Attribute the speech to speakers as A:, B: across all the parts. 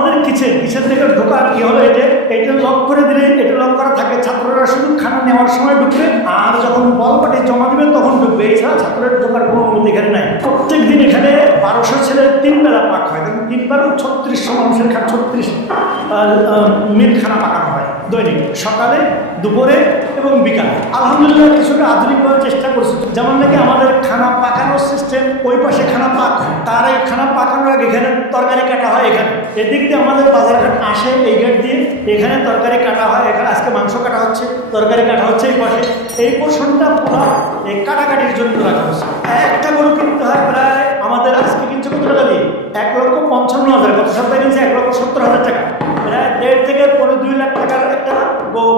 A: আমাদের কিছু কিচেন থেকে ঢোকার কি হলো এটা এটা লক করে দিলে, এটা লক করা থাকে, ছাত্ররা শুধু খানা নেওয়ার সময় ঢুকবে, আর যখন বল পাটে জমা দিবে, তখন ঢুকবে। এছাড়া ছাত্রের ঢোকার কোনো অনুমতি এখানে নাই। প্রত্যেক দিন এখানে বারোশো ছেলে তিন বেলা পাক হয়। দেখুন তিনবার ছত্রিশশো মানুষের খান, ছত্রিশ। মিল খানা পাকানো হয় দৈনিক, সকালে, দুপুরে এবং বিকালে। আলহামদুলিল্লাহ, কিছুটা আধুনিকভাবে চেষ্টা করছি। যেমন নাকি আমাদের খানা পাকানোর সিস্টেম ওই পাশে খানা পাক, তার এই খানা পাকানোর আগে এখানে তরকারি কাটা হয় এখানে। এদিক দিয়ে আমাদের বাজার ঘাট আসে এই গেট দিয়ে, এখানে তরকারি কাটা হয়, এখানে আজকে মাংস কাটা হচ্ছে, তরকারি কাটা হচ্ছে এই পাশে। এই পোর্শনটা পুরো এই কাটাকাটির জন্য রাখা হচ্ছে। একটা গরু কিনতে হয় প্রায় আমাদের আজকে কিনছে কত টাকা দিয়ে? এক লক্ষ পঞ্চান্ন হাজার, গত সপ্তাহে কিনছে এক লক্ষ সত্তর হাজার টাকা। প্রায় দেড় থেকে পনেরো দুই লাখ টাকার একটা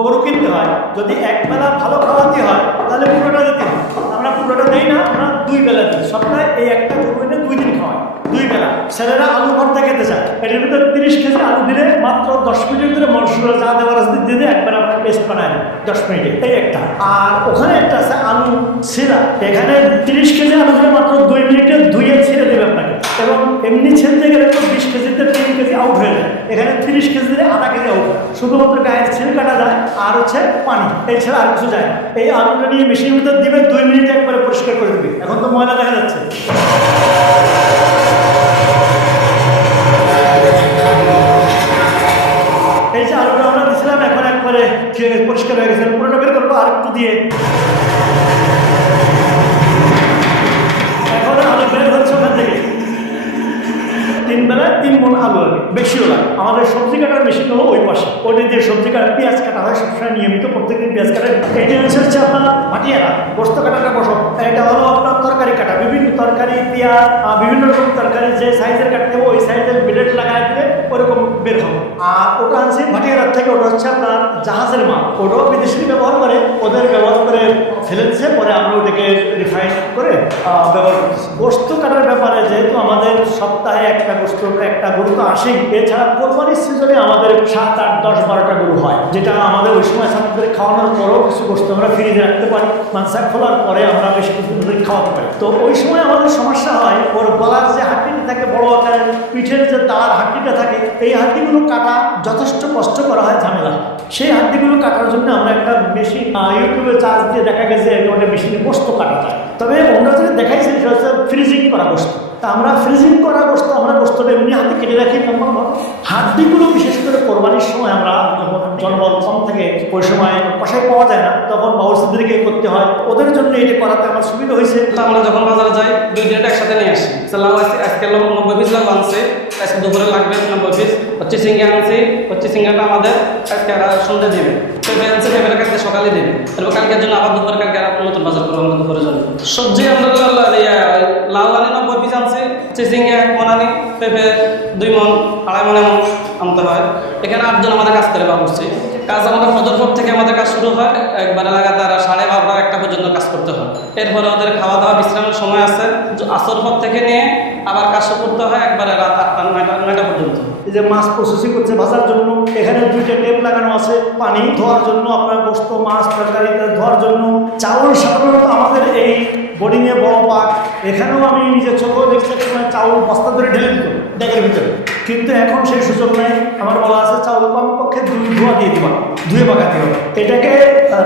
A: গরু কিনতে হয়। যদি এক বেলা ভালো খাওয়াতে হয়, তাহলে পুরোটা দিতে হয়। আমরা পুরোটা দিই না, আমরা দুই বেলা দিই। সপ্তাহে এই একটা গরু এনে দুই দিন খাওয়াই, দুই বেলা। ছেলেরা আলু ভর্তা খেতে চায়। এটার ভিতরে তিরিশ কেজি আলু দিলে মাত্র দশ মিনিটের ভিতরে মশলা যা দেওয়ার আছে দিয়ে একবার আমরা পেস্ট বানাই দশ মিনিটে। এই একটা। আর ওখানে একটা আছে আলু ছিলা এখানে তিরিশ কেজি আলু দিলে মাত্র দুই মিনিটে ধুয়ে ছেড়ে দেবে আপনাকে। এবং এমনি ছেড়তে গেলে তো বিশ কেজিতে তিন কেজি আউট হয়ে যায়। এখানে তিরিশ কেজি আধা কেজি আউট শুধুমাত্র গায়ের ছেল কাটা যায়, আর হচ্ছে পানি। এই ছাড়া আর কিছু যায় এই আলুটা নিয়ে মেশিনের ভিতর দিবে, দুই মিনিটে একবারে পরিষ্কার করে দিবে। এখন তো ময়লা দেখা যাচ্ছে। এই যে আলুটা আমরা দিয়েছিলাম এখন একবারে পরিষ্কার হয়ে গেছে। পুরোটা বের করব আর একটু দিয়ে। এখন আলু বের হচ্ছে ওখান থেকে। তিন বেলায় তিন মন আলু লাগে, বেশিও লাগে। আমাদের সবজি কাটার মেশিন হলো ওই পাশে। ওটি দিয়ে সবজি কাটা পেঁয়াজ কাটা হয়, সবসময় নিয়মিত প্রত্যেকদিন পেঁয়াজ কাটা। এটা হচ্ছে আপনার মাটিয়ারা গোস্ত কাটাটা বসব এটা হলো আপনার তরকারি কাটা। বিভিন্ন তরকারি, পেঁয়াজ বিভিন্ন রকম তরকারি, যে সাইজের কাটতে হবে, ওই সাইজের ব্লেড লাগাই দিলে ওরকম বের হবে। আর ওটা আনছি ভাটিয়ারার থেকে, ওটা হচ্ছে আপনার জাহাজের মাল। ওটাও বিদেশি ব্যবহার করে, ওদের ব্যবহার করে ফেলে দিচ্ছে পরে আমরা ওটাকে রিফাইন করে ব্যবহার করছি গোস্ত কাটার ব্যাপারে যেহেতু আমাদের সপ্তাহে একটা গোস্ত একটা গরু তো আসেই। এছাড়া কোরবানির সিজনে আমাদের সাত আট, দশ, বারোটা গরু হয়, যেটা আমাদের ওই সময় ছাত্রদের খাওয়ানোর পরেও কিছু গোস্ত আমরা ফ্রিজে রাখতে পারি। মাংসা খোলার পরে আমরা বেশ কিছু খাওয়াতে পারি। তো ওই সময় আমাদের সমস্যা হয়, ওর গলার যে হাড্ডিটা থাকে, বড় আকারের, পিঠের যে তার হাড্ডিটা থাকে, এই হাড্ডিগুলো কাটা যথেষ্ট কষ্ট করা হয় ঝামেলা। সেই হাড্ডিগুলো কাটার জন্য আমরা একটা মেশিন ইউটিউবে চার্জ দিয়ে দেখা গেছে একটা মেশিনে গোস্ত কাটা যায়। তবে আমরা যেটা দেখাইছি সেটা হচ্ছে ফ্রিজিং করা গোস্ত তা আমরা ফ্রিজিং করা গোস্ত আমরা গোস্তটা এমনি হাতে কেটে রাখি কেমন হাড্ডিগুলো বিশেষ করে কোরবানির সময় আমরা যখন জনবল কম থাকে, ওই সময় বাসায় পাওয়া যায় না, তখন বাবুসিদেরকে করতে হয়। ওদের জন্য এটা করাতে আমার সুবিধা হয়েছে।
B: আমরা যখন বাজারে যাই, দুই দিনটা একসাথে নিয়ে আসি। আজকে নব্বই পিস লাভ আনছে আজকে দুপুরে লাগবে নব্বই পিস হচ্ছে সিঙ্গা আনছি, হচ্ছে সিঙ্গাটা আমাদের আজকে আর সন্ধ্যা দেবে। পেঁপে আনছে, পেঁপেটা কালকে সকালে দেবে। তারপর কালকের জন্য আবার দুপুরে কালকে আর নতুন বাজার করব আমরা দুপুরের জন্য। সবজি আমরা লা- লাউ আনি, নব্বই পিস আনছি চিচিঙ্গা এক মন আনি, পেঁপে দুই মন, আড়াই মন এমন আনতে হয়। এখানে আটজন আমাদের কাজ করে বাবুর্চি। কাজ আমাদের ফজরপুর থেকে আমাদের কাজ শুরু হয়, একবারে লাগাতার সাড়ে বারোটা, একটা পর্যন্ত কাজ করতে হয়। এরপরে ওদের খাওয়া দাওয়া বিশ্রামের সময় আছে। আসর পর থেকে নিয়ে আবার কাজ করতে হয় একবারে রাত আটটা, নয়টা নয়টা পর্যন্ত।
A: যে মাছ প্রসেসিং করছে ভাজার জন্য, এখানে দুইটা টেপ লাগানো আছে, পানি ধোয়ার জন্য, আপনার গোস্ত, মাছ, তরকারি ধোয়ার জন্য। চাউল সাধারণত আমাদের এই বোর্ডিংয়ে বড় পাক এখানেও আমি নিজের চোখ দেখছি চাউল বস্তা ধরে ঢেলে দিত, ডেকের ভিতরে। কিন্তু এখন সেই সুযোগ নেই। আমার বলা আছে, চাউল কমপক্ষে দুই ধোয়া দিয়ে দিবা, ধুয়ে পাকাতে হবে। এটাকে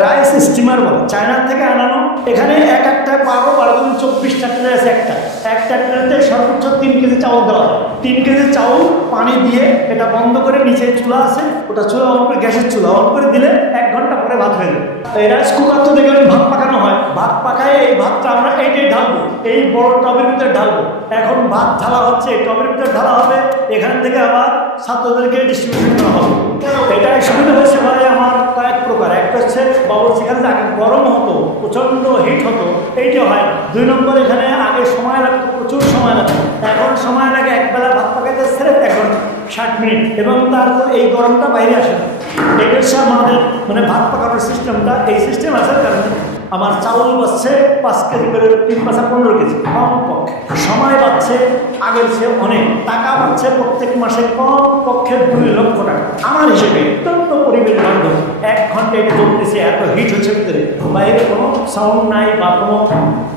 A: রাইস স্টিমার বলে। চায়নার থেকে আনানো এখানে এক একটা বারো বারো দিন চব্বিশটা ট্রে আছে একটা। একটা ট্রেতে সর্বোচ্চ তিন কেজি চাউল দেওয়া হয়। তিন কেজি চাউল পানি দিয়ে এটা বন্ধ করে নিচে চুলা আছে, ওটা চুলা অন করে, গ্যাসের চুলা অন করে দিলে এক ঘণ্টা পরে ভাত হয়ে যাবে। এই রাইস কুকার তো দেখবেন ভাত পাকানো হয়। ভাত পাকায় এই ভাতটা আমরা এইটাই ঢালবো, এই বড় টবের ভিতরে ঢালবো। এখন ভাত ঢালা হচ্ছে, এই টবের ভিতরে ঢালা হবে, এখান থেকে আবার ছাত্রদেরকে ডিস্ট্রিবিউশন করা হবে। এটাই সুবিধা হয়েছে ভাই আমার কয়েক প্রকার। একটা হচ্ছে বাবুর সেখানে আগে গরম হতো, প্রচণ্ড হিট হতো, এইটা হয় দুই নম্বর এখানে আগে সময় লাগতো, প্রচুর সময় লাগতো। এখন সময় লাগে, একবেলা ভাত পাকাইতে সেরেফ এখন ষাট মিনিট। এবং তার এই গরমটা বাইরে আসে না। এটা হচ্ছে আমাদের মানে ভাত পাকানোর সিস্টেমটা এই সিস্টেম আসার কারণে আমার চাউল বাচ্চে পাঁচ কেজি করে তিন পাঁচা পনেরো কেজি কম পক্ষে সময় বাড়ছে আগের চেয়ে অনেক। টাকা বাড়ছে প্রত্যেক মাসে কম পক্ষে দুই লক্ষ টাকা। আমার হিসেবে, অত্যন্ত পরিবেশ বান্ধব এক ঘণ্টা এটা চলতেছে এত হিট হচ্ছে ভিতরে। বাইরে কোনো সাউন্ড নাই বা কোনো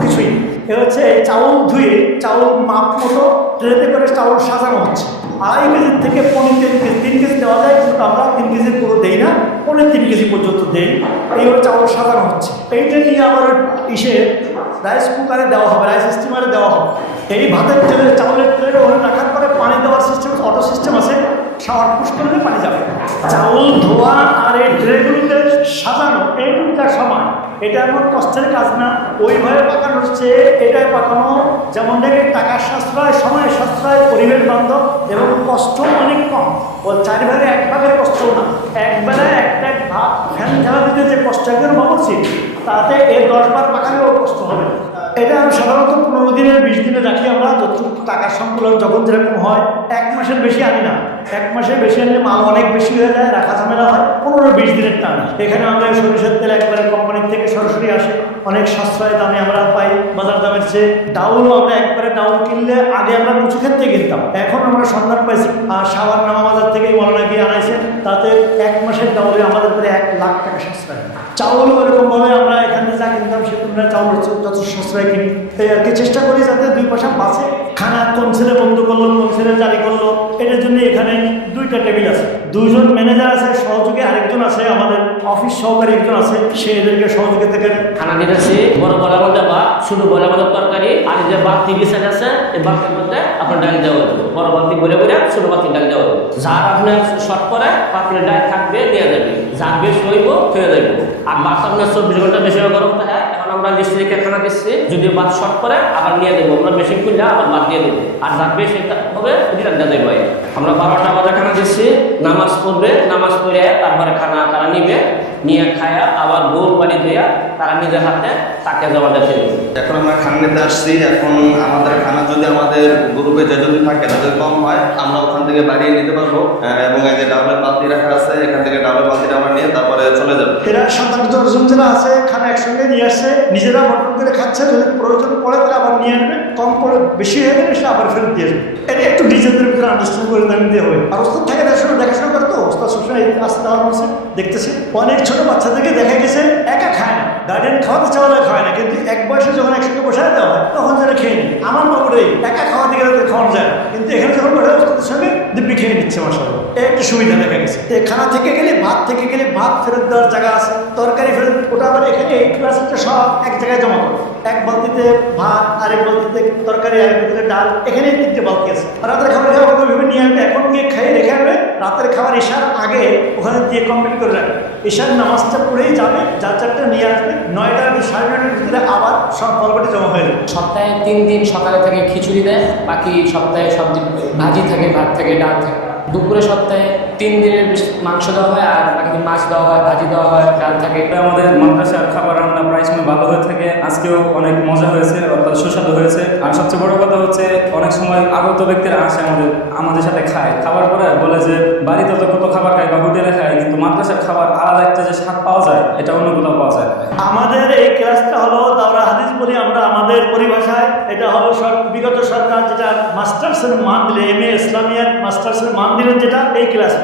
A: কিছুই। এ হচ্ছে চাউল ধুয়ে, চাউল মাপ মতো ট্রেতে করে চাউল সাজানো হচ্ছে। আড়াই কেজির থেকে পনেরো তিন কেজি তিন কেজি দেওয়া যায়, কিন্তু আমরা তিন কেজি পুরো দেই না, পনেরো তিন কেজি পর্যন্ত দেই। এইভাবে চাউল সাজানো হচ্ছে। এইটা নিয়ে আবার ইসে রাইস কুকারে দেওয়া হবে রাইস স্টিমারে দেওয়া হবে। এই ভাতের চাউলের তেলের ওখানে রাখার পরে পানি দেওয়ার সিস্টেম অটো সিস্টেম আছে। শাওয়ার পুশ করলে পানি যাবে। চাউল, ধোয়া আর এই ট্রেগুলিতে সাজানো এইটুকুটা সময় এটা এমন কষ্টের কাজ না। ওইভাবে পাকানো হচ্ছে, এটাই পাকানো। যেমন দেখে টাকা সাশ্রয়, সময় সাশ্রয়, পরিবেশ বান্ধব এবং কষ্ট অনেক কম। ও চারি ভাগে এক ভাগের কষ্ট না। একবারে একটা ভাত ফ্যান ঝালা দিতে যে কষ্ট একজন ভাবছি, তাতে এই দশ বার পাকালেও কষ্ট হবে না। এটা সাধারণত পনেরো দিনের, বিশ দিনে রাখি আমরা। যতটুকু টাকার সংকুলন যখন যেরকম হয়, এক মাসের বেশি আনি না। এক মাসের বেশি আনলে মাল অনেক বেশি হয়ে যায়, রাখা ঝামেলা হয়। পনেরো, বিশ দিনের টান এখানে আমরা সরিষার তেল একবারে কোম্পানির থেকে সরাসরি আসে। অনেক সাশ্রয় দামে আমরা পাই বাজার দামের চেয়ে। ডাউলও আমরা একবারে ডাউল কিনলে আগে আমরা উঁচু ক্ষেত্রে কিনতাম এখন আমরা সন্ধান পাইছি। আর সাবান নামা বাজার থেকে মরনা গিয়ে আনাইছে। তাতে এক মাসের ডাউলে আমাদের প্রায় এক লাখ টাকা সাশ্রয়। চাউলও এরকমভাবে আমরা এখানে যা কিনতাম, সে তুলনায় চাউল কিনি এই আর কি চেষ্টা করি যাতে দুই পয়সা বাঁচে খানা কোন ছেলে বন্ধ করল, কোন ছেলে জারি করল, এটার জন্য এখানে দুইটা টেবিল আছে। দুইজন ম্যানেজার আছে, সহযোগী আরেকজন আছে, আমাদের অফিস সহকারী একজন আছে, সে এদেরকে সহযোগিতা থেকে
C: খানা দিতেছি বড় বড়ার মধ্যে ভাত শুধু বড়ার মধ্যে তরকারি, আর যে বাতি বিছান আছে, এই বাতির মধ্যে আপনার ডাল দেওয়া হবে বড় বাতি বলে বলে ছোট বাতি ডাল দেওয়া হবে যার আপনার শর্ট করে পাতিলে ডাল থাকবে দেওয়া যাবে। যার বেশ হইব হয়ে যাবে আর ভাত আপনার চব্বিশ ঘণ্টা বেশি গরম থাকে এখন আমরা মিস্ত্রিকে খানা দিচ্ছি। যদি বাদ শর্ট করে আবার নিয়ে দেবো। আমরা মেশিন কিনলে আবার বাদ দিয়ে দেবো। আর যার সেটা হবে রিটার্ন দিয়ে দেবো আমরা বারোটা বাজে খানা দিচ্ছি নামাজ পড়বে, নামাজ পড়ে তারপরে খানা তারা নিবে, নিয়ে খায়া আবার গোল পানি দেয়া তারা নিজের হাতে তাকে জমা দিতে দেবে
D: এখন আমরা খানা নিতে আসছি এখন আমাদের খানা যদি আমাদের গ্রুপে যে যদি থাকে তাদের কম হয় আমরা ওখান থেকে বাড়িয়ে নিতে পারব। এবং এই যে ডাবলের বালতি রাখা আছে এখান থেকে ডাবলের বালতিটা আমরা নিয়ে তারপরে চলে যাব।
A: এরা আট দশজন যারা আছে খানা একসঙ্গে নিয়ে আসছে নিজেরা বর্তন করে খাচ্ছে যদি প্রয়োজন পড়ে তাহলে আবার নিয়ে আসবে। কম করে বেশি হয়ে গেলে সে আবার ফেরত দিয়ে আসবে। এটা একটু নিজেদের ভিতরে আন্ডারস্ট্যান্ড করে দাম দিতে হবে আর ওস্তাদ থাকে দেখাশোনা দেখাশোনা করে তো ওস্তাদ সবসময় আসতে দেওয়া হচ্ছে দেখতেছি অনেক ছোট বাচ্চাদেরকে দেখা গেছে একা খায় না। গার্ডেন খাওয়াতে চাওয়ালে খায় না, কিন্তু এক বয়সে যখন একসঙ্গে বসায় দেওয়া হয়, তখন যেন খেয়ে নিই আমার বাবুরে একা খাওয়াতে গেলে তো খাওয়ানো যায় কিন্তু এখানে যখন বসে ওস্তাদের সঙ্গে দিব্যি খেয়ে নিচ্ছে এই একটা সুবিধা দেখা গেছে। খানা থেকে গেলে, ভাত থেকে গেলে ভাত ফেরত দেওয়ার জায়গা আছে, তরকারি ফেরত ওটা আবার এখানে এই ক্লাসেরটা সব এক জায়গায় জমা করো। এক বালতিতে ভাত, আরেক বালতিতে তরকারি, আরেক বালতিতে ডাল এখানে তিনটে বালতি আছে। আর রাতের খাবার খাওয়া ওইভাবে নিয়ে আসবে এখন গিয়ে খেয়ে রেখে আসবে রাতের খাবার এসার আগে ওখানে দিয়ে কমপ্লিট করে রাখবে এসার নামাজটা পড়েই যাবে যার চারটা নিয়ে আসবে নয়টা সাড়ে নয়টার ভিতরে আবার সব ফলবাটি জমা হয়ে যাবে।
E: সপ্তাহে তিন দিন সকালে থেকে খিচুড়ি দেয় বাকি সপ্তাহে সব দিন ভাজি থাকে ভাত থাকে ডাল থাকে। দুপুরে সপ্তাহে তিন দিনের মাংস দেওয়া হয় আর বাকি মাছ দেওয়া হয় ভাজি দেওয়া হয় ডাল থাকে।
F: এটা আমাদের মাদ্রাসার খাবার রান্না প্রায় সময় ভালো হয়ে থাকে। আজকেও অনেক মজা হয়েছে অর্থাৎ সুস্বাদু হয়েছে। আর সবচেয়ে বড় কথা হচ্ছে, অনেক সময় আগত ব্যক্তিরা আসে আমাদের আমাদের সাথে খায়। খাবার পরে বলে যে, বাড়িতে তো কত খাবার খায় বা হোটেলে খায় কিন্তু মাদ্রাসার খাবার আলাদা একটা যে স্বাদ পাওয়া যায়, এটা অন্য কোথাও পাওয়া যায়
A: আমাদের এই ক্লাসটা হলো তারা হাদিস বলি আমরা আমাদের পরিভাষায়, এটা হলো বিগত সরকার মান দিলে এম এ ইসলামিয়াত মাস্টার্সের মান দিলেন যেটা, এই ক্লাস।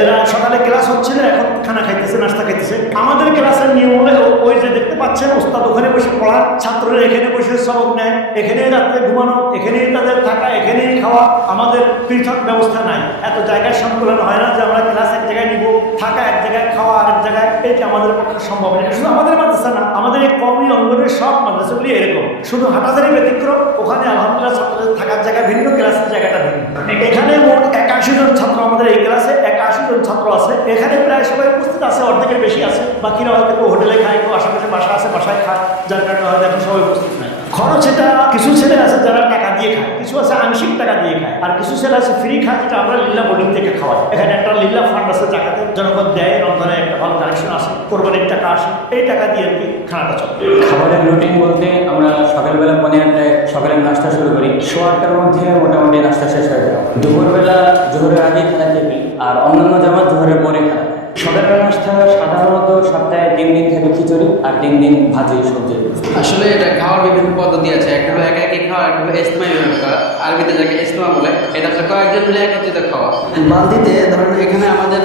A: এরা সকালে ক্লাস হচ্ছিল, এখন খানা খাইতেছে, নাস্তা খাইতেছে। আমাদের ক্লাসের নিয়ম হলে ওই যে দেখতে পাচ্ছেন, ওস্তাদ ওখানে বসে পড়া, ছাত্ররা এখানে বসে সবক নেয় এখানেই রাত্রে ঘুমানো এখানেই তাদের থাকা এখানেই খাওয়া। আমাদের পৃথক ব্যবস্থা নাই। এত জায়গায় সংকলন হয় না যে আমরা ক্লাস এক জায়গায় নিব, থাকা এক জায়গায়, খাওয়া আরেক জায়গায়। এটা আমাদের পক্ষে সম্ভব নয়। শুধু আমাদের মাদ্রাসা না, আমাদের এই কমই অঙ্গনের সব মাদ্রাসাগুলি এরকম। শুধু হাটাজারি ব্যতিক্রম, ওখানে আলহামদুলিল্লাহ ছাত্রদের থাকার জায়গা ভিন্ন ক্লাসের জায়গাটা ভিন্ন এখানে মোট একাশি জন ছাত্র আমাদের এই ক্লাসে একাশি জন ছাত্র আছে। এখানে প্রায় সবাই উপস্থিত আছে অর্ধেকের বেশি আছে। বাকিরা হয়তো কেউ হোটেলে খায় কেউ আশেপাশে বাসা আছে বাসায় খায় যার কারণে হয়তো এখন সবাই উপস্থিত নাই। খরচ এটা কিছু ছেলে আছে যারা টাকা দিয়ে খায় কিছু আছে আংশিক টাকা দিয়ে খায় আর কিছু ছেলে আছে ফ্রি খায় যেটা আমরা লিল্লা বোর্ডিং থেকে খাওয়াই। এখানে একটা লিল্লা ফান্ড আছে জায়গাতে জনগণ দেয় রমজানে একটা ভালো কালেকশন আসে কোরবানির টাকা আসে এই টাকা দিয়ে আর কি খানাটা চলে।
G: খাবারের রুটিন বলতে আমরা সকালবেলা পনেরো আটটায় সকালের নাস্তা শুরু করি। সোয়া আটটার মধ্যে মোটামুটি নাস্তা শেষ হয়ে যায় দুপুরবেলা জোহরের আগে খেলা থাকি আর অন্যান্য জামা জোহরের পরে খেলা। সকালের নাস্তা সাধারণত সপ্তাহে তিন দিন থাকে খিচুড়ি আর তিন দিন ভাজি সবজি।
H: আসলে এটা খাওয়ার বিভিন্ন পদ্ধতি আছে। একটা হলো একা একই খাওয়া, একটা হলো ইস্তেমা খাওয়া আরবিতে যাকে ইস্তেমা বলে, এটা হচ্ছে কয়েকজন মিলে একত্রিত খাওয়া। বালতিতে ধরুন এখানে আমাদের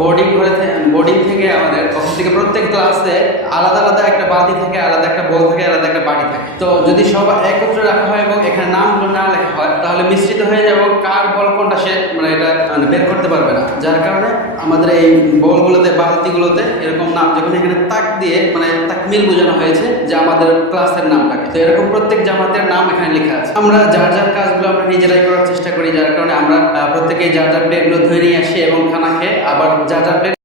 H: বোর্ডিং ঘরে বোর্ডিং থেকে আমাদের অফিস থেকে প্রত্যেক ক্লাসে আলাদা আলাদা একটা বালতি থাকে, আলাদা একটা বোল থাকে, আলাদা একটা বাটি থাকে। তো যদি সব একত্রে রাখা হয় এবং এখানে নামগুলো না লেখা হয়, তাহলে মিশ্রিত হয়ে যাবে কার বল কোনটা সে মানে এটা মানে বের করতে পারবে না। যার কারণে আমাদের এই বলগুলোতে, বালতিগুলোতে এরকম নাম, যখন এখানে তাক দিয়ে মানে তাকমিল বোঝানো হয়েছে যে আমাদের ক্লাসের নামটাকে। তো এরকম প্রত্যেক জামাতের নাম এখানে লেখা আছে। আমরা যার যার কাজগুলো আমরা নিজেরাই করার চেষ্টা করি, যার কারণে আমরা প্রত্যেকেই যার যার প্লেটগুলো ধরে নিয়ে আসি এবং খানা খেয়ে আবার যার যার প্লেট